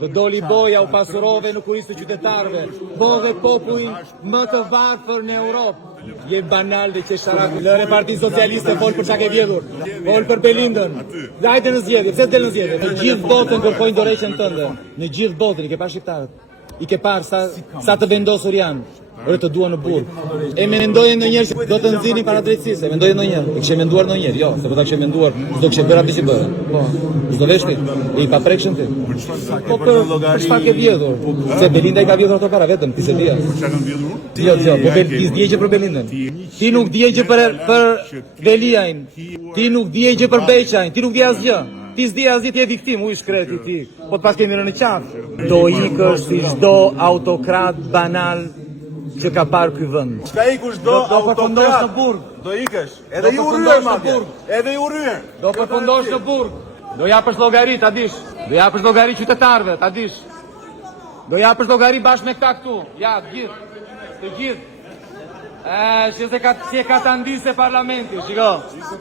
Dhe doli boja, u pasurove në kurisë të qytetarëve, bodhe popullin më të varfër në Europë. Je banal dhe qesharak. Lëre Parti Socialiste fol për çka ke vjedhur. Fol për Belindën. Hajde në zgjedhje, pse del në zgjedhje? Në gjithë botën kërkojnë dorëheqjen tënde. Në gjithë botën i ke parë shqiptarët. I ke parë sa të vendosur janë. Ore të dua në burg. E mendojnë ndonjëherë se do të nxirrin para drejtësisë, e mendojnë ndonjëherë. E kishe menduar ndonjëherë? Jo, se po ta kishe menduar, s'do kishe bërë atë që bëre. Po. S'do veshti. I ka prekshën ti. Po për çfarë ke vjedhur? Se Belinda i ka vjedhur ato para vetëm, ti se dia. Çka kanë vjedhur? Jo, po ti s'dije gjë për Belindën. Ti nuk dije gjë për Veliajin. Ti nuk dije gjë për Beqajin. Ti nuk di asgjë. Ti s'di asgjë, ti je viktim, u i shkreti ti. Po të pas kemi rënë në qafë. Do ikësh si çdo autokrat banal që ka parë ky vend. Ka ikur çdo përfundosh në burg. Do ikësh. Edhe ju rryer madje. Edhe ju rryer. Do përfundosh në burg. Do japësh llogari, ta dish. Do japësh llogari qytetarëve, ta dish. Do japësh llogari bashkë me këta këtu. Ja, gjithë. Të gjithë. Si e ka ta ndisë parlamenti, shiko.